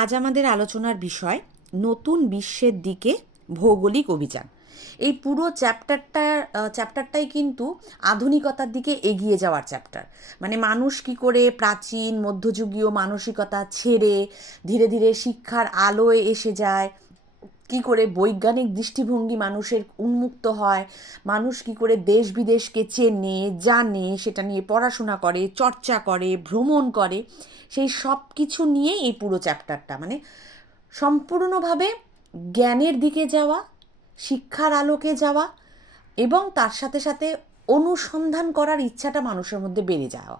আজ আমাদের আলোচনার বিষয় নতুন বিশ্বের দিকে ভৌগোলিক অভিযান। এই পুরো চ্যাপ্টারটাই কিন্তু আধুনিকতার দিকে এগিয়ে যাওয়ার চ্যাপ্টার। মানে মানুষ কি করে প্রাচীন মধ্যযুগীয় মানসিকতা ছেড়ে ধীরে ধীরে শিক্ষার আলোয় এসে যায়, কি করে বৈজ্ঞানিক দৃষ্টিভঙ্গি মানুষের উন্মুক্ত হয়, মানুষ কি করে দেশ বিদেশকে চেনে জানে, সেটা নিয়ে পড়াশোনা করে, চর্চা করে, ভ্রমণ করে, সেই সব কিছু নিয়ে এই পুরো চ্যাপ্টারটা। মানে সম্পূর্ণভাবে জ্ঞানের দিকে যাওয়া, শিক্ষার আলোকে যাওয়া এবং তার সাথে সাথে অনুসন্ধান করার ইচ্ছাটা মানুষের মধ্যে বেড়ে যাওয়া।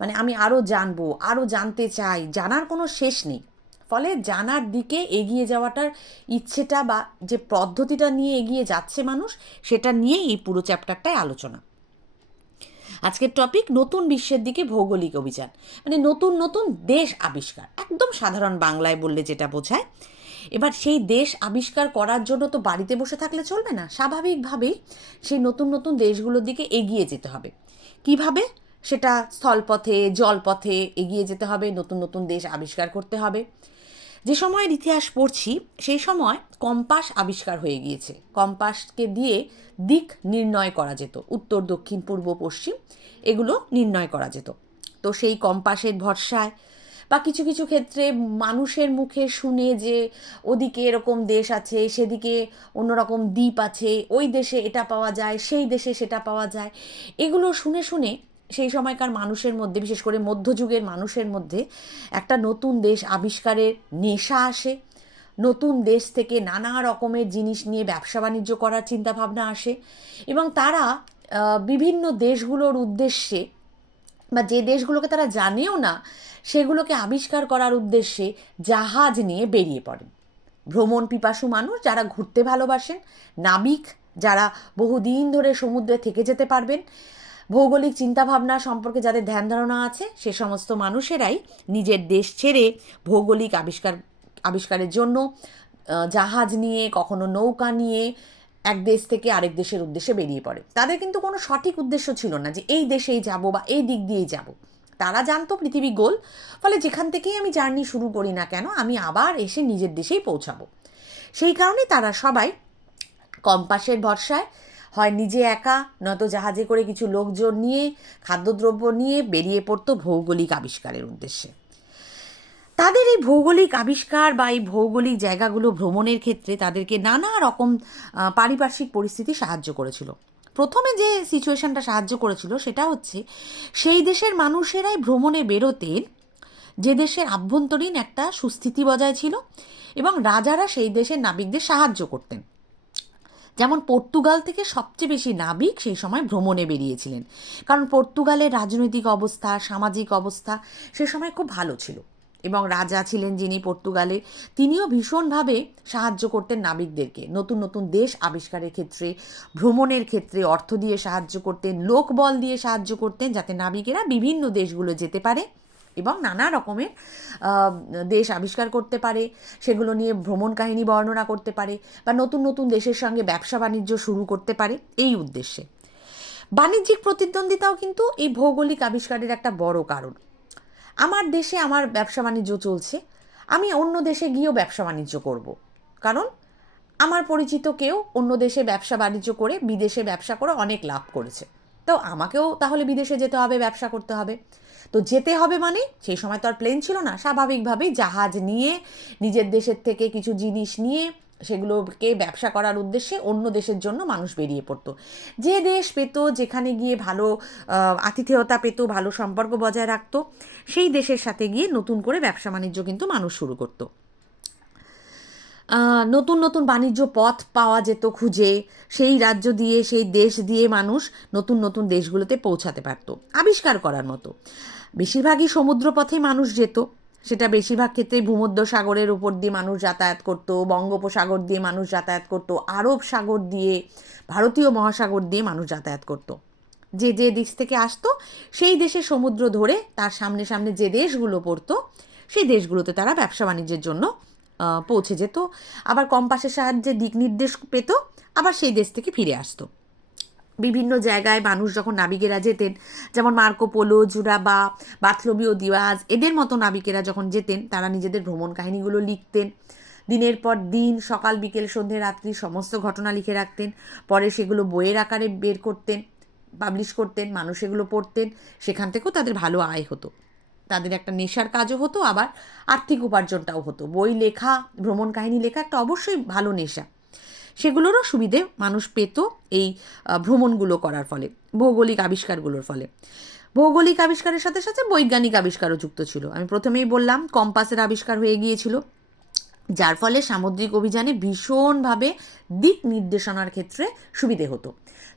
মানে আমি আরও জানবো, আরও জানতে চাই, জানার কোনো শেষ নেই। ফলে জানার দিকে এগিয়ে যাওয়াটার ইচ্ছেটা বা যে পদ্ধতিটা নিয়ে এগিয়ে যাচ্ছে মানুষ, সেটা নিয়েই এই পুরো চ্যাপ্টারটায় আলোচনা। আজকের টপিক নতুন বিশ্বের দিকে ভৌগোলিক অভিযান। মানে নতুন নতুন দেশ আবিষ্কার, একদম সাধারণ বাংলায় বললে যেটা বোঝায়। এবার সেই দেশ আবিষ্কার করার জন্য তো বাড়িতে বসে থাকলে চলবে না, স্বাভাবিকভাবেই সেই নতুন নতুন দেশগুলোর দিকে এগিয়ে যেতে হবে। কিভাবে? সেটা স্থলপথে, জলপথে এগিয়ে যেতে হবে, নতুন নতুন দেশ আবিষ্কার করতে হবে। যে সময়ের ইতিহাস পড়ছি সেই সময় কম্পাস আবিষ্কার হয়ে গিয়েছে। কম্পাসকে দিয়ে দিক নির্ণয় করা যেত, উত্তর দক্ষিণ পূর্ব পশ্চিম এগুলো নির্ণয় করা যেত। তো সেই কম্পাসের ভরসায় বা কিছু কিছু ক্ষেত্রে মানুষের মুখে শুনে যে ওদিকে এরকম দেশ আছে, সেদিকে অন্যরকম দ্বীপ আছে, ওই দেশে এটা পাওয়া যায়, সেই দেশে সেটা পাওয়া যায়, এগুলো শুনে শুনে সেই সময়কার মানুষের মধ্যে, বিশেষ করে মধ্যযুগের মানুষের মধ্যে একটা নতুন দেশ আবিষ্কারের নেশা আসে। নতুন দেশ থেকে নানা রকমের জিনিস নিয়ে ব্যবসা বাণিজ্য করার চিন্তাভাবনা আসে এবং তারা বিভিন্ন দেশগুলোর উদ্দেশ্যে বা যে দেশগুলোকে তারা জানেও না সেগুলোকে আবিষ্কার করার উদ্দেশ্যে জাহাজ নিয়ে বেরিয়ে পড়েন। ভ্রমণ পিপাসু মানুষ যারা ঘুরতে ভালোবাসেন, নাবিক যারা বহুদিন ধরে সমুদ্রে থেকে যেতে পারবেন, ভৌগোলিক চিন্তাভাবনা সম্পর্কে যাদের ধ্যান ধারণা আছে, সে সমস্ত মানুষেরাই নিজের দেশ ছেড়ে ভৌগোলিক আবিষ্কারের জন্য জাহাজ নিয়ে, কখনো নৌকা নিয়ে এক দেশ থেকে আরেক দেশের উদ্দেশ্যে বেরিয়ে পড়ে। তাদের কিন্তু কোনো সঠিক উদ্দেশ্য ছিল না যে এই দেশেই যাব বা এই দিক দিয়েই যাব। তারা জানতো পৃথিবী গোল, ফলে যেখান থেকেই আমি জার্নি শুরু করি না কেন আমি আবার এসে নিজের দেশেই পৌঁছাবো। সেই কারণে তারা সবাই কম্পাসের ভরসায় হয় নিজে একা, নয়তো জাহাজে করে কিছু লোকজন নিয়ে, খাদ্যদ্রব্য নিয়ে বেরিয়ে পড়তো ভৌগোলিক আবিষ্কারের উদ্দেশ্যে। তাদের এই ভৌগোলিক আবিষ্কার বা এই ভৌগোলিক জায়গাগুলো ভ্রমণের ক্ষেত্রে তাদেরকে নানা রকম পারিপার্শ্বিক পরিস্থিতি সাহায্য করেছিল। প্রথমে যে সিচুয়েশনটা সাহায্য করেছিল সেটা হচ্ছে সেই দেশের মানুষেরাই ভ্রমণে বেরোতেন যে দেশের আভ্যন্তরীণ একটা সুস্থিতি বজায় ছিল এবং রাজারা সেই দেশের নাবিকদের সাহায্য করতেন। যেমন পর্তুগাল থেকে সবচেয়ে বেশি নাবিক সেই সময় ভ্রমণে বেরিয়েছিলেন, কারণ পর্তুগালের রাজনৈতিক অবস্থা, সামাজিক অবস্থা সে সময় খুব ভালো ছিল এবং রাজা ছিলেন যিনি পর্তুগালের, তিনিও ভীষণভাবে সাহায্য করতেন নাবিকদেরকে নতুন নতুন দেশ আবিষ্কারের ক্ষেত্রে, ভ্রমণের ক্ষেত্রে অর্থ দিয়ে সাহায্য করতেন, লোকবল দিয়ে সাহায্য করতেন, যাতে নাবিকেরা বিভিন্ন দেশগুলো যেতে পারে এবং নানা রকমের দেশ আবিষ্কার করতে পারে, সেগুলো নিয়ে ভ্রমণ কাহিনী বর্ণনা করতে পারে বা নতুন নতুন দেশের সঙ্গে ব্যবসা বাণিজ্য শুরু করতে পারে এই উদ্দেশ্যে। বাণিজ্যিক প্রতিদ্বন্দ্বিতাও কিন্তু এই ভৌগোলিক আবিষ্কারের একটা বড় কারণ। আমার দেশে আমার ব্যবসা বাণিজ্য চলছে, আমি অন্য দেশে গিয়েও ব্যবসা বাণিজ্য করব, কারণ আমার পরিচিত কেউ অন্য দেশে ব্যবসা বাণিজ্য করে বিদেশে ব্যবসা করে অনেক লাভ করেছে, তো আমাকেও তাহলে বিদেশে যেতে হবে, ব্যবসা করতে হবে। তো যেতে হবে মানে সেই সময় তো আর প্লেন ছিল না, স্বাভাবিকভাবেই জাহাজ নিয়ে নিজের দেশের থেকে কিছু জিনিস নিয়ে সেগুলোকে ব্যবসা করার উদ্দেশ্যে অন্য দেশের জন্য মানুষ বেরিয়ে পড়তো। যে দেশ পেত, যেখানে গিয়ে ভালো আতিথেয়তা পেত, ভালো সম্পর্ক বজায় রাখতো, সেই দেশের সাথে গিয়ে নতুন করে ব্যবসা বাণিজ্য কিন্তু মানুষ শুরু করতো। নতুন নতুন বাণিজ্য পথ পাওয়া যেত খুঁজে, সেই রাজ্য দিয়ে, সেই দেশ দিয়ে মানুষ নতুন নতুন দেশগুলোতে পৌঁছাতে পারত আবিষ্কার করার মতো। বেশিরভাগই সমুদ্রপথে মানুষ যেত, সেটা বেশিরভাগ ক্ষেত্রেই ভূমধ্য সাগরের উপর দিয়ে মানুষ যাতায়াত করত, বঙ্গোপসাগর দিয়ে মানুষ যাতায়াত করত, আরব সাগর দিয়ে, ভারতীয় মহাসাগর দিয়ে মানুষ যাতায়াত করত। যে যে দেশ থেকে আসতো সেই দেশে সমুদ্র ধরে তার সামনে সামনে যে দেশগুলো পড়তো সেই দেশগুলোতে তারা ব্যবসা বাণিজ্যের জন্য পৌঁছে যেত, আবার কম্পাসের সাহায্যে দিক নির্দেশ পেত, আবার সেই দেশ থেকে ফিরে আসতো। বিভিন্ন জায়গায় মানুষ যখন নাবিকেরা যেতেন, যেমন মার্কো পোলো, জুরা বা বার্থলোমিও দিয়াজ, এদের মতো নাবিকেরা যখন যেতেন, তারা নিজেদের ভ্রমণ কাহিনীগুলো লিখতেন। দিনের পর দিন, সকাল বিকেল সন্ধে রাত্রি সমস্ত ঘটনা লিখে রাখতেন। পরে সেগুলো বইয়ের আকারে বের করতেন, পাবলিশ করতেন, মানুষ এগুলো পড়তেন। সেখান থেকেও তাদের ভালো আয় হতো, তাদের একটা নেশার কাজও হতো, আবার আর্থিক উপার্জনটাও হতো। বই লেখা, ভ্রমণ কাহিনী লেখা একটা অবশ্যই ভালো নেশা। সেগুলোরও সুবিধে মানুষ পেত এই ভ্রমণগুলো করার ফলে, ভৌগোলিক আবিষ্কারগুলোর ফলে। ভৌগোলিক আবিষ্কারের সাথে সাথে বৈজ্ঞানিক আবিষ্কারও যুক্ত ছিল। আমি প্রথমেই বললাম কম্পাসের আবিষ্কার হয়ে গিয়েছিল, যার ফলে সামুদ্রিক অভিযানে ভীষণভাবে দিক নির্দেশনার ক্ষেত্রে সুবিধে হতো।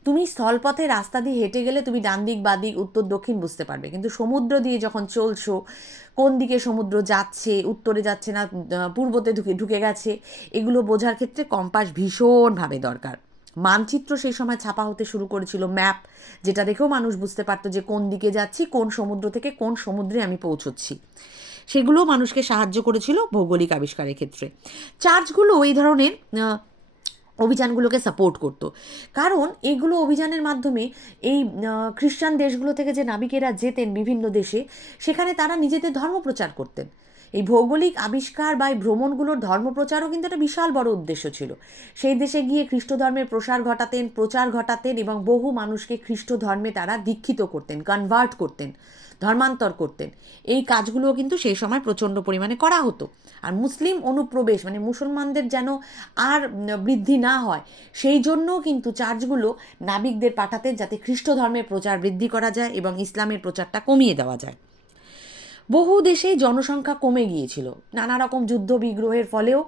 তুমি স্থলপথে রাস্তা দিয়ে হেঁটে গেলে তুমি ডান দিক বা দিক উত্তর দক্ষিণ বুঝতে পারবে, কিন্তু সমুদ্র দিয়ে যখন চলছো, কোন দিকে সমুদ্র যাচ্ছে, উত্তরে যাচ্ছে না পূর্বতে ঢুকে গেছে, এগুলো বোঝার ক্ষেত্রে কম্পাস ভীষণভাবে দরকার। মানচিত্র সেই সময় ছাপা হতে শুরু করেছিল, ম্যাপ, যেটা দেখেও মানুষ বুঝতে পারতো যে কোন দিকে যাচ্ছি, কোন সমুদ্র থেকে কোন সমুদ্রে আমি পৌঁছচ্ছি। সেগুলো মানুষকে সাহায্য করেছিল ভৌগোলিক আবিষ্কারের ক্ষেত্রে। চার্চগুলো এই ধরনের অভিযানগুলোকে সাপোর্ট করতো, কারণ এগুলো অভিযানের মাধ্যমে এই খ্রিস্টান দেশগুলো থেকে যে নাবিকেরা যেতেন বিভিন্ন দেশে, সেখানে তারা নিজেদের ধর্ম প্রচার করতেন। এই ভৌগোলিক আবিষ্কার বা এই ভ্রমণগুলোর ধর্মপ্রচারও কিন্তু একটা বিশাল বড় উদ্দেশ্য ছিল। সেই দেশে গিয়ে খ্রিস্ট ধর্মের প্রচার ঘটাতেন এবং বহু মানুষকে খ্রিস্ট ধর্মে তারা দীক্ষিত করতেন, কনভার্ট করতেন, ধর্মান্তর করতেন। এই কাজগুলোও কিন্তু সেই সময় প্রচণ্ড পরিমাণে করা হতো। আর মুসলিম অনুপ্রবেশ, মানে মুসলমানদের যেন আর বৃদ্ধি না হয়, সেই জন্যও কিন্তু চার্চগুলো নাবিকদের পাঠাতেন, যাতে খ্রিস্ট ধর্মের প্রচার বৃদ্ধি করা যায় এবং ইসলামের প্রচারটা কমিয়ে দেওয়া যায়। বহু দেশেই জনসংখ্যা কমে গিয়েছিল, নানা রকম যুদ্ধ বিগ্রহের ফলেও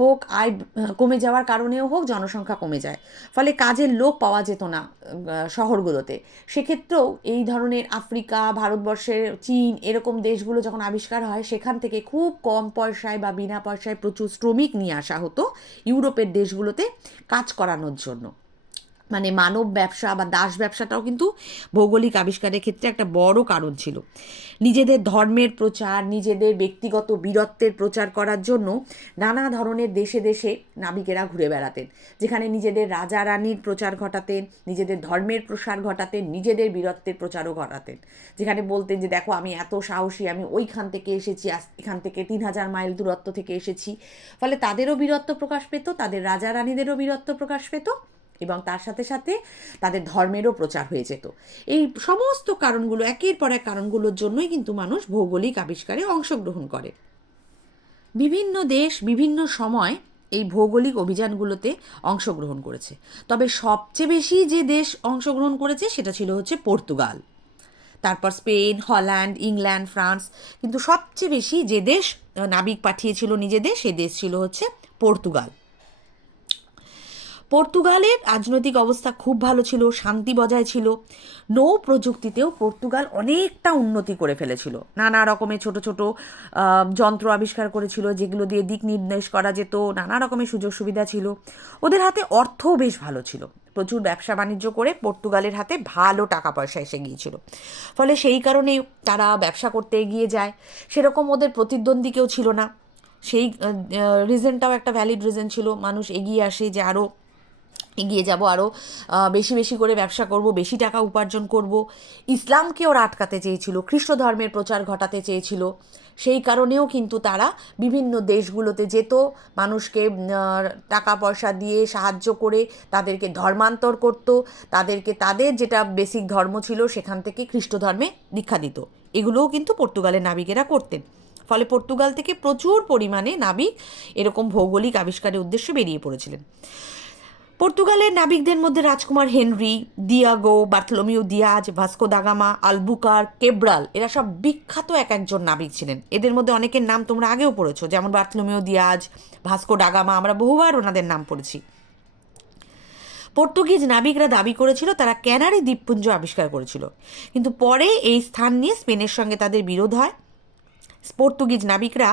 হোক, আয় কমে যাওয়ার কারণেও হোক, জনসংখ্যা কমে যায়। ফলে কাজের লোক পাওয়া যেত না শহরগুলোতে। সেক্ষেত্রেও এই ধরনের আফ্রিকা, ভারতবর্ষের চীন, এরকম দেশগুলো যখন আবিষ্কার হয়, সেখান থেকে খুব কম পয়সায় বা বিনা পয়সায় প্রচুর শ্রমিক নিয়ে আসা হতো ইউরোপের দেশগুলোতে কাজ করানোর জন্য। মানে মানব ব্যবসা বা দাস ব্যবসাটাও কিন্তু ভৌগোলিক আবিষ্কারের ক্ষেত্রে একটা বড় কারণ ছিল। নিজেদের ধর্মের প্রচার, নিজেদের ব্যক্তিগত বীরত্বের প্রচার করার জন্য নানা ধরনের দেশে দেশে নাবিকেরা ঘুরে বেড়াতেন, যেখানে নিজেদের রাজা রানীর প্রচার ঘটাতেন, নিজেদের ধর্মের প্রসার ঘটাতেন, নিজেদের বীরত্বের প্রচারও ঘটাতেন। যেখানে বলতেন যে দেখো আমি এত সাহসী, আমি ওইখান থেকে এসেছি, এখান থেকে 3000 মাইল দূরত্ব থেকে এসেছি। ফলে তাদেরও বীরত্ব প্রকাশ পেত, তাদের রাজা রানীদেরও বীরত্ব প্রকাশ পেত, এবং তার সাথে সাথে তাদের ধর্মেরও প্রচার হয়ে যেত। এই সমস্ত কারণগুলো, একের পর এক কারণগুলোর জন্যই কিন্তু মানুষ ভৌগোলিক আবিষ্কারে অংশগ্রহণ করে। বিভিন্ন দেশ বিভিন্ন সময় এই ভৌগোলিক অভিযানগুলোতে অংশগ্রহণ করেছে, তবে সবচেয়ে বেশি যে দেশ অংশগ্রহণ করেছে সেটা ছিল হচ্ছে পর্তুগাল, তারপর স্পেন, হল্যান্ড, ইংল্যান্ড, ফ্রান্স, কিন্তু সবচেয়ে বেশি যে দেশ নাবিক পাঠিয়েছিল নিজেদের, সে দেশ ছিল হচ্ছে পর্তুগাল। পর্তুগালের রাজনৈতিক অবস্থা খুব ভালো ছিল, শান্তি বজায় ছিল। নৌ প্রযুক্তিতেও পর্তুগাল অনেকটা উন্নতি করে ফেলেছিল, নানা রকমের ছোট ছোট যন্ত্র আবিষ্কার করেছিল, যেগুলো দিয়ে দিক নির্দেশ করা যেত, নানা রকমের সুযোগ সুবিধা ছিল। ওদের হাতে অর্থও বেশ ভালো ছিল, প্রচুর ব্যবসা বাণিজ্য করে পর্তুগালের হাতে ভালো টাকা পয়সা এসে গিয়েছিল। ফলে সেই কারণেই তারা ব্যবসা করতে এগিয়ে যায়। সেরকম ওদের প্রতিদ্বন্দ্বী কেউ ছিল না, সেই রিজনটাও একটা ভ্যালিড রিজন ছিল। মানুষ এগিয়ে আসে যে আরও এগিয়ে যাব, আরও বেশি বেশি করে ব্যবসা করব, বেশি টাকা উপার্জন করব। ইসলামকে ওরা আটকাতে চেয়েছিল, খ্রিস্ট ধর্মের প্রচার ঘটাতে চেয়েছিল। সেই কারণেও কিন্তু তারা বিভিন্ন দেশগুলোতে যেত, মানুষকে টাকা পয়সা দিয়ে সাহায্য করে তাদেরকে ধর্মান্তর করত, তাদেরকে তাদের যেটা বেসিক ধর্ম ছিল সেখান থেকে খ্রিস্ট ধর্মে দীক্ষা দিত। এগুলোও কিন্তু পর্তুগালের নাবিকেরা করতেন। ফলে পর্তুগাল থেকে প্রচুর পরিমাণে নাবিক এরকম ভৌগোলিক আবিষ্কারের উদ্দেশ্যে বেরিয়ে পড়েছিলেন। পর্তুগালের নাবিকদের মধ্যে রাজকুমার Henry, Diogo, Bartholomew Dias, Vasco da Gama, Albuquerque, Cabral, এরা সব বিখ্যাত এক একজন নাবিক ছিলেন। এদের মধ্যে অনেকের নাম তোমরা আগেও পড়েছো, যেমন বার্থলোমিও দিয়াজ, ভাস্কো দা গামা, আমরা বহুবার ওনাদের নাম পড়েছি। পর্তুগিজ নাবিকরা দাবি করেছিল তারা ক্যানারি দ্বীপপুঞ্জ আবিষ্কার করেছিল, কিন্তু পরে এই স্থান নিয়ে স্পেনের সঙ্গে তাদের বিরোধ হয়। পর্তুগিজ নাবিকরা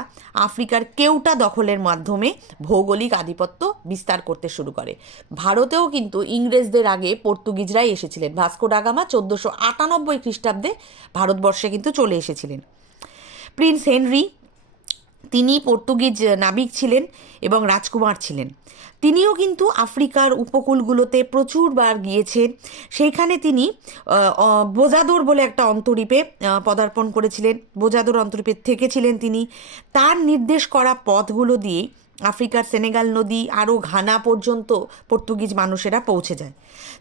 আফ্রিকার কেউটা দখলের মাধ্যমে ভৌগোলিক আধিপত্য বিস্তার করতে শুরু করে। ভারতেও কিন্তু ইংরেজদের আগে পর্তুগিজরাই এসেছিলেন। ভাস্কো ডা গামা 1498 খ্রিস্টাব্দে ভারতবর্ষে কিন্তু চলে এসেছিলেন। প্রিন্স হেনরি তিনি পর্তুগিজ নাবিক ছিলেন এবং রাজকুমার ছিলেন। তিনিও কিন্তু আফ্রিকার উপকূলগুলোতে প্রচুরবার গিয়েছেন। সেইখানে তিনি বোজাদোর বলে একটা অন্তরীপে পদার্পণ করেছিলেন, বোজাদোর অন্তরীপে থেকেছিলেন তিনি। তার নির্দেশ করা পথগুলো দিয়ে আফ্রিকার সেনেগাল নদী আরও ঘানা পর্যন্ত পর্তুগিজ মানুষেরা পৌঁছে যায়।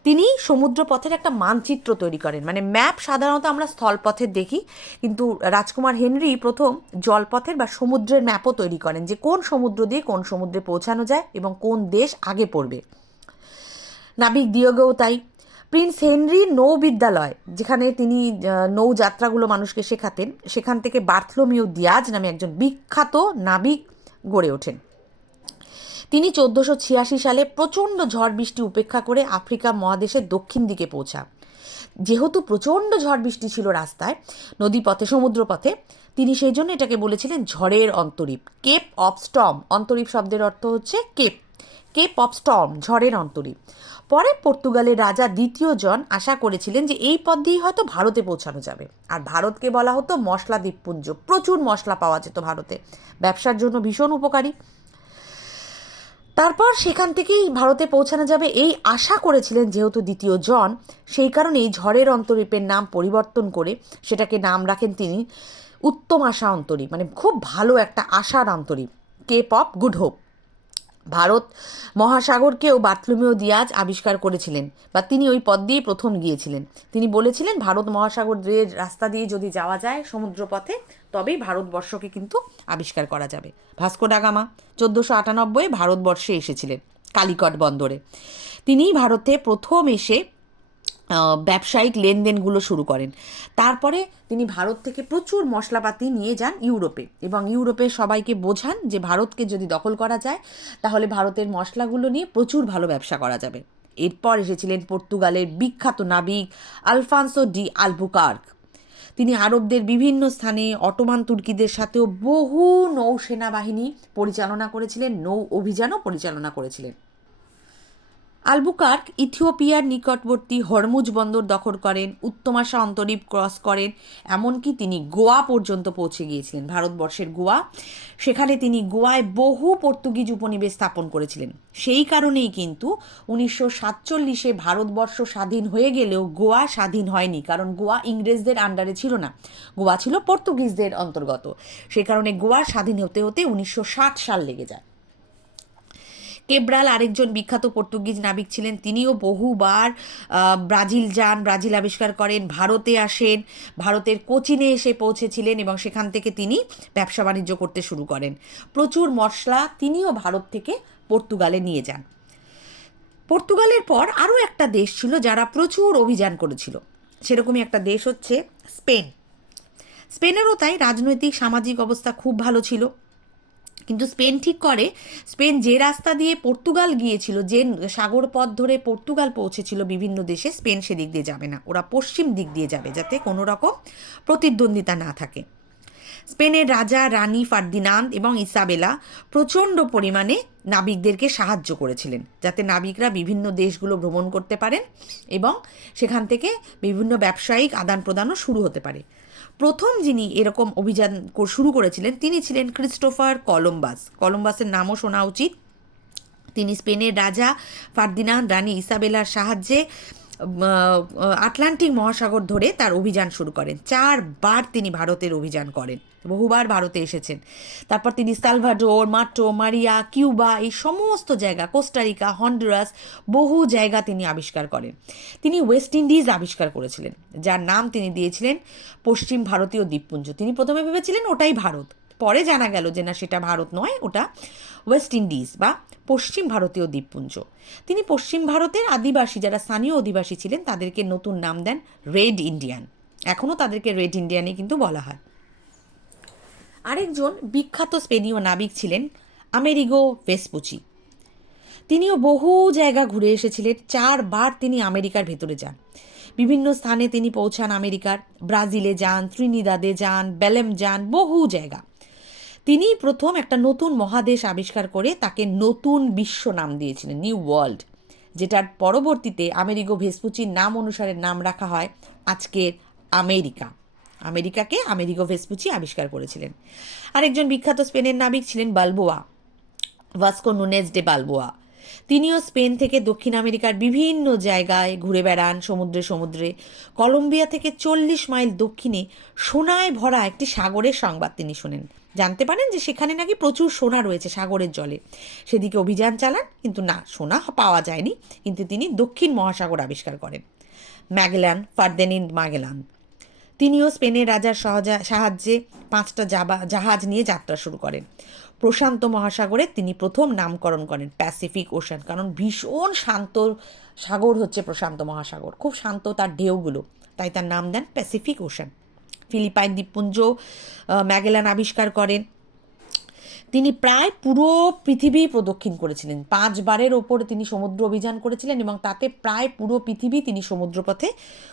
তিনি সমুদ্রপথের একটা মানচিত্র তৈরি করেন, মানে ম্যাপ সাধারণত আমরা স্থলপথের দেখি, কিন্তু রাজকুমার হেনরি প্রথম জলপথের বা সমুদ্রের ম্যাপও তৈরি করেন, যে কোন সমুদ্র দিয়ে কোন সমুদ্রে পৌঁছানো যায় এবং কোন দেশ আগে পড়বে। নাবিক দিয়েগোও তাই। প্রিন্স হেনরি নৌবিদ্যালয়, যেখানে তিনি নৌযাত্রাগুলো মানুষকে শেখাতেন, সেখান থেকে বার্থলোমিউ দিয়াজ নামে একজন বিখ্যাত নাবিক গড়ে ওঠেন। তিনি 1486 সালে প্রচণ্ড ঝড় বৃষ্টি উপেক্ষা করে আফ্রিকা মহাদেশের দক্ষিণ দিকে পৌঁছান। যেহেতু প্রচণ্ড ঝড় বৃষ্টি ছিল রাস্তায়, নদীপথে, সমুদ্রপথে, তিনি সেই জন্য এটাকে বলেছিলেন ঝড়ের অন্তরীপ, কেপ অফ স্টর্ম। অন্তরীপ শব্দের অর্থ হচ্ছে কেপ, কেপ অফ স্টর্ম, ঝড়ের অন্তরীপ। পরে পর্তুগালের রাজা দ্বিতীয় জন আশা করেছিলেন যে এই পথ দিয়েই হয়তো ভারতে পৌঁছানো যাবে। আর ভারতকে বলা হতো মশলা দ্বীপপুঞ্জ, প্রচুর মশলা পাওয়া যেত ভারতে, ব্যবসার জন্য ভীষণ উপকারী। তারপর সেখান থেকেই ভারতে পৌঁছানো যাবে এই আশা করেছিলেন যেহেতু দ্বিতীয় জন, সেই কারণেই ঝড়ের অন্তরীপের নাম পরিবর্তন করে সেটাকে নাম রাখেন তিনি উত্তম আশা অন্তরীপ, মানে খুব ভালো একটা আশার অন্তরীপ, Cape of Good Hope. Bharat মহাসাগরকেও বার্থলোমিউ দিয়াজ আবিষ্কার করেছিলেন, বা তিনি ওই পথ দিয়ে প্রথম গিয়েছিলেন। তিনি বলেছিলেন ভারত মহাসাগর দিয়ে রাস্তা দিয়ে যদি যাওয়া যায় সমুদ্রপথে, তবেই ভারতবর্ষকে কিন্তু আবিষ্কার করা যাবে। ভাস্কো ডা গামা 1498 ভারতবর্ষে এসেছিলেন কালিকট বন্দরে। তিনিই ভারতে প্রথম এসে ব্যবসায়িক লেনদেনগুলো শুরু করেন। তারপরে তিনি ভারত থেকে প্রচুর মশলাপাতি নিয়ে যান ইউরোপে, এবং ইউরোপে সবাইকে বোঝান যে ভারতকে যদি দখল করা যায় তাহলে ভারতের মশলাগুলো নিয়ে প্রচুর ভালো ব্যবসা করা যাবে। এরপর এসেছিলেন পর্তুগালের বিখ্যাত নাবিক আলফান্সো ডি আলবুকার্ক। তিনি আরবদের বিভিন্ন স্থানে অটোমান তুর্কিদের সাথেও বহু নৌ সেনাবাহিনী পরিচালনা করেছিলেন, নৌ অভিযানও পরিচালনা করেছিলেন। আলবুকার্ক ইথিওপিয়ার নিকটবর্তী হরমুজ বন্দর দখল করেন, উত্তমাশা অন্তরীপ ক্রস করেন, এমনকি তিনি গোয়া পর্যন্ত পৌঁছে গিয়েছিলেন, ভারতবর্ষের গোয়া। সেখানে তিনি গোয়ায় বহু পর্তুগিজ উপনিবেশ স্থাপন করেছিলেন। সেই কারণেই কিন্তু 1947 ভারতবর্ষ স্বাধীন হয়ে গেলেও গোয়া স্বাধীন হয়নি, কারণ গোয়া ইংরেজদের আন্ডারে ছিল না, গোয়া ছিল পর্তুগিজদের অন্তর্গত। সেই কারণে গোয়া স্বাধীন হতে হতে 1960 সাল লেগে যায়। কেব্রাল আরেকজন বিখ্যাত পর্তুগিজ নাবিক ছিলেন, তিনিও বহুবার ব্রাজিল যান, ব্রাজিল আবিষ্কার করেন, ভারতে আসেন, ভারতের কোচিনে এসে পৌঁছেছিলেন এবং সেখান থেকে তিনি ব্যবসা বাণিজ্য করতে শুরু করেন। প্রচুর মশলা তিনিও ভারত থেকে পর্তুগালে নিয়ে যান। পর্তুগালের পর আরও একটা দেশ ছিল যারা প্রচুর অভিযান করেছিল, সেরকমই একটা দেশ হচ্ছে স্পেন। স্পেনেরও তাই রাজনৈতিক সামাজিক অবস্থা খুব ভালো ছিল, কিন্তু স্পেন ঠিক করে স্পেন যে রাস্তা দিয়ে পর্তুগাল গিয়েছিল, যে সাগর পথ ধরে পর্তুগাল পৌঁছেছিল বিভিন্ন দেশে, স্পেন সেদিক দিয়ে যাবে না, ওরা পশ্চিম দিক দিয়ে যাবে যাতে কোনো রকম প্রতিদ্বন্দ্বিতা না থাকে। স্পেনের রাজা রানী ফার্দিনান্দ এবং ইসাবেলা প্রচণ্ড পরিমাণে নাবিকদেরকে সাহায্য করেছিলেন, যাতে নাবিকরা বিভিন্ন দেশগুলো ভ্রমণ করতে পারেন এবং সেখান থেকে বিভিন্ন ব্যবসায়িক আদান প্রদানও শুরু হতে পারে। প্রথম যিনি এরকম অভিযান শুরু করেছিলেন তিনি ছিলেন ক্রিস্টোফার কলম্বাস। কলম্বাসের নামও শোনা উচিত। তিনি স্পেনের রাজা ফার্দিনান্দ রানী ইসাবেলার সাহায্যে আটলান্টিক মহাসাগর ধরে তার অভিযান শুরু করেন। 4 বার তিনি ভারতের অভিযান করেন, বহুবার ভারতে এসেছেন। তারপর তিনি সালভাডোর, মাটো, মারিয়া, কিউবা, এই সমস্ত জায়গা, কোস্টারিকা, হন্ডুরাস, বহু জায়গা তিনি আবিষ্কার করেন। তিনি ওয়েস্ট ইন্ডিজ আবিষ্কার করেছিলেন, যার নাম তিনি দিয়েছিলেন পশ্চিম ভারতীয় দ্বীপপুঞ্জ। তিনি প্রথমে ভেবেছিলেন ওটাই ভারত, পরে জানা গেল যে না, সেটা ভারত নয়, ওটা ওয়েস্ট ইন্ডিজ বা পশ্চিম ভারতীয় দ্বীপপুঞ্জ। তিনি পশ্চিম ভারতের আদিবাসী, যারা স্থানীয় অধিবাসী ছিলেন, তাদেরকে নতুন নাম দেন রেড ইন্ডিয়ান। এখনও তাদেরকে রেড ইন্ডিয়ানই কিন্তু বলা হয়। আরেকজন বিখ্যাত স্পেনীয় নাবিক ছিলেন আমেরিগো ভেসপুচি। তিনিও বহু জায়গা ঘুরে এসেছিলেন, 4 বার তিনি আমেরিকার ভেতরে যান। বিভিন্ন স্থানে তিনি পৌঁছান আমেরিকার, ব্রাজিলে যান, ত্রিনিদাদে যান, বেলেম যান, বহু জায়গা। তিনি প্রথম একটা নতুন মহাদেশ আবিষ্কার করে তাকে নতুন বিশ্ব নাম দিয়েছিলেন, নিউ ওয়ার্ল্ড, যেটার পরবর্তীতে আমেরিগো ভেসপুচির নাম অনুসারে নাম রাখা হয় আজকের আমেরিকা। আমেরিকাকে আমেরিগো ভেসপুচি আবিষ্কার করেছিলেন। আরেকজন বিখ্যাত স্পেনের নাবিক ছিলেন বালবোয়া, ভাস্কো নুনেজ ডে বালবোয়া। তিনিও স্পেন থেকে দক্ষিণ আমেরিকার বিভিন্ন জায়গায় ঘুরে বেড়ান, সমুদ্রে সমুদ্রে। কলম্বিয়া থেকে 40 মাইল দক্ষিণে সোনায় ভরা একটি সাগরের সংবাদ তিনি শোনেন। জানতে পারেন যে সেখানে নাকি প্রচুর সোনা রয়েছে সাগরের জলে। সেদিকে অভিযান চালান, কিন্তু না, সোনা পাওয়া যায়নি। কিন্তু তিনি দক্ষিণ মহাসাগর আবিষ্কার করেন। ম্যাগেলান, ফার্দিনান্দ ম্যাগেলান, তিনিও স্পেনের রাজার সাহায্যে 5টা জাহাজ নিয়ে যাত্রা শুরু করেন। প্রশান্ত মহাসাগরে তিনি প্রথম নামকরণ করেন প্যাসিফিক ওশান, কারণ ভীষণ শান্ত সাগর হচ্ছে প্রশান্ত মহাসাগর, খুব শান্ত তার ঢেউগুলো, তাই তার নাম দেন প্যাসিফিক ওশান। ফিলিপাইন দ্বীপপুঞ্জ ম্যাগেলান আবিষ্কার করেন। তিনি প্রায় পুরো পৃথিবী প্রদক্ষিণ করেছিলেন। 5 বারের ওপরে তিনি সমুদ্র অভিযান করেছিলেন এবং তাতে প্রায় পুরো পৃথিবী তিনি সমুদ্রপথে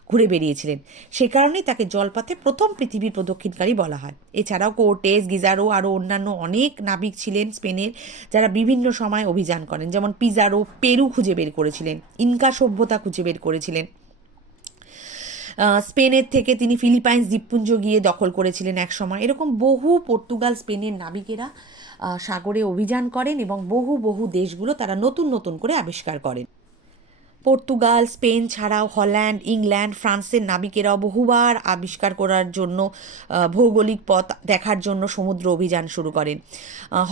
ঘুরে বেরিয়েছিলেন। সে কারণেই তাকে জলপথে প্রথম পৃথিবীর প্রদক্ষিণকারী বলা হয়। এছাড়াও কোর্টেস, গিজারো, আরও অন্যান্য অনেক নাবিক ছিলেন স্পেনের, যারা বিভিন্ন সময় অভিযান করেন। যেমন পিজারো পেরু খুঁজে বের করেছিলেন, ইনকা সভ্যতা খুঁজে বের করেছিলেন। স্পেনের থেকে তিনি ফিলিপাইন্স দ্বীপপুঞ্জ গিয়ে দখল করেছিলেন এক সময়। এরকম বহু পর্তুগাল স্পেনের নাবিকেরা সাগরে অভিযান করেন এবং বহু বহু দেশগুলো তারা নতুন নতুন করে আবিষ্কার করেন। পর্তুগাল, স্পেন ছাড়াও হল্যান্ড, ইংল্যান্ড, ফ্রান্সের নাবিকেরাও বহুবার আবিষ্কার করার জন্য ভৌগোলিক পথ দেখার জন্য সমুদ্র অভিযান শুরু করেন।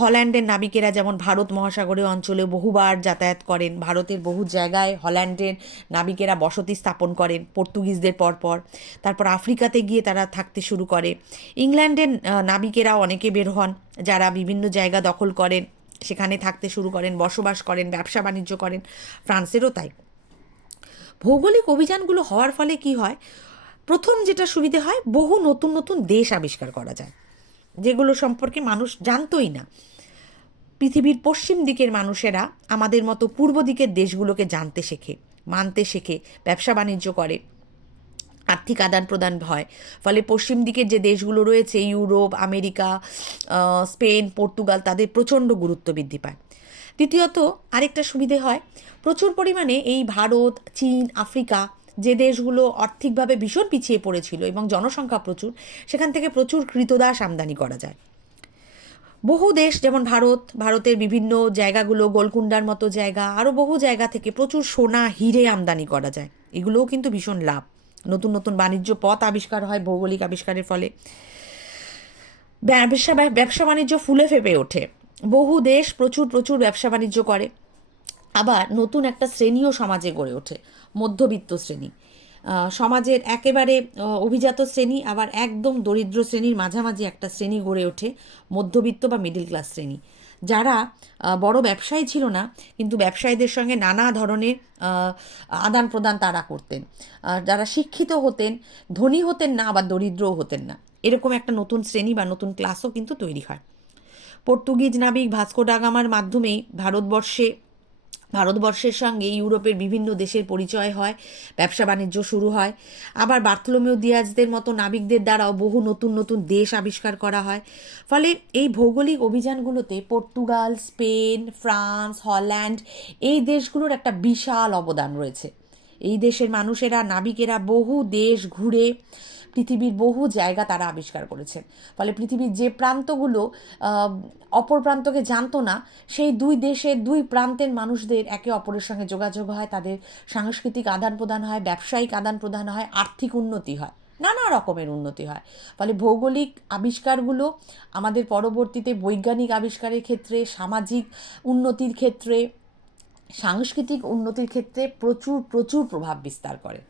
হল্যান্ডের নাবিকেরা যেমন ভারত মহাসাগরীয় অঞ্চলে বহুবার যাতায়াত করেন। ভারতের বহু জায়গায় হল্যান্ডের নাবিকেরা বসতি স্থাপন করেন পর্তুগিজদের পরপর। তারপর আফ্রিকাতে গিয়ে তারা থাকতে শুরু করে। ইংল্যান্ডের নাবিকেরা অনেকে বের হন, যারা বিভিন্ন জায়গা দখল করেন, সেখানে থাকতে শুরু করেন, বসবাস করেন, ব্যবসা বাণিজ্য করেন। ফ্রান্সেরও তাই। ভৌগোলিক অভিযানগুলো হওয়ার ফলে কি হয়, প্রথম যেটা সুবিধে হয়, বহু নতুন নতুন দেশ আবিষ্কার করা যায়, যেগুলো সম্পর্কে মানুষ জানতোই না। পৃথিবীর পশ্চিম দিকের মানুষেরা আমাদের মতো পূর্ব দিকের দেশগুলোকে জানতে শেখে, মানতে শেখে, ব্যবসা বাণিজ্য করে, আর্থিক আদান প্রদান হয়। ফলে পশ্চিম দিকের যে দেশগুলো রয়েছে, ইউরোপ, আমেরিকা, স্পেন, পর্তুগাল, তাদের প্রচণ্ড গুরুত্ব বৃদ্ধি পায়। দ্বিতীয়ত আরেকটা সুবিধে হয়, প্রচুর পরিমাণে এই ভারত, চীন, আফ্রিকা, যে দেশগুলো আর্থিকভাবে ভীষণ পিছিয়ে পড়েছিল এবং জনসংখ্যা প্রচুর, সেখান থেকে প্রচুর কৃতদাস আমদানি করা যায়। বহু দেশ যেমন ভারতের বিভিন্ন জায়গাগুলো, গোলকুন্ডার মতো জায়গা, আরও বহু জায়গা থেকে প্রচুর সোনা, হিরে আমদানি করা যায়। এগুলোও কিন্তু ভীষণ লাভ। নতুন নতুন বাণিজ্য পথ আবিষ্কার হয় ভৌগোলিক আবিষ্কারের ফলে। ব্যবসা বাণিজ্য ফুলে ফেঁপে ওঠে। বহু দেশ প্রচুর প্রচুর ব্যবসা বাণিজ্য করে। আবার নতুন একটা শ্রেণীও সমাজে গড়ে ওঠে, মধ্যবিত্ত শ্রেণী। সমাজের একেবারে অভিজাত শ্রেণী, আবার একদম দরিদ্র শ্রেণীর মাঝামাঝি একটা শ্রেণী গড়ে ওঠে, মধ্যবিত্ত বা মিডল ক্লাস শ্রেণী, যারা বড় ব্যবসায়ী ছিল না, কিন্তু ব্যবসায়ীদের সঙ্গে নানা ধরনের আদান প্রদান তারা করতেন। যারা শিক্ষিত হতেন, ধনী হতেন না, আবার দরিদ্রও হতেন না। এরকম একটা নতুন শ্রেণী বা নতুন ক্লাসও কিন্তু তৈরি হয়। পর্তুগিজ নাবিক ভাস্কো ডা গামার মাধ্যমেই ভারতবর্ষের সঙ্গে ইউরোপের বিভিন্ন দেশের পরিচয় হয়, ব্যবসা বাণিজ্য শুরু হয়। আবার বার্থোলোমেও দিয়াজদের মতো নাবিকদের দ্বারাও বহু নতুন নতুন দেশ আবিষ্কার করা হয়। ফলে এই ভৌগোলিক অভিযানগুলোতে পর্তুগাল, স্পেন, ফ্রান্স, হল্যান্ড, এই দেশগুলোর একটা বিশাল অবদান রয়েছে। এই দেশের মানুষেরা, নাবিকেরা বহু দেশ ঘুরে পৃথিবীর বহু জায়গা তারা আবিষ্কার করেছেন। ফলে পৃথিবীর যে প্রান্তগুলো অপর প্রান্তকে জানতো না, সেই দুই দেশের দুই প্রান্তের মানুষদের একে অপরের সঙ্গে যোগাযোগ হয়, তাদের সাংস্কৃতিক আদান প্রদান হয়, ব্যবসায়িক আদান প্রদান হয়, আর্থিক উন্নতি হয়, নানা রকমের উন্নতি হয়। ফলে ভৌগোলিক আবিষ্কারগুলো আমাদের পরবর্তীতে বৈজ্ঞানিক আবিষ্কারের ক্ষেত্রে, সামাজিক উন্নতির ক্ষেত্রে, সাংস্কৃতিক উন্নতির ক্ষেত্রে প্রচুর প্রচুর প্রভাব বিস্তার করে।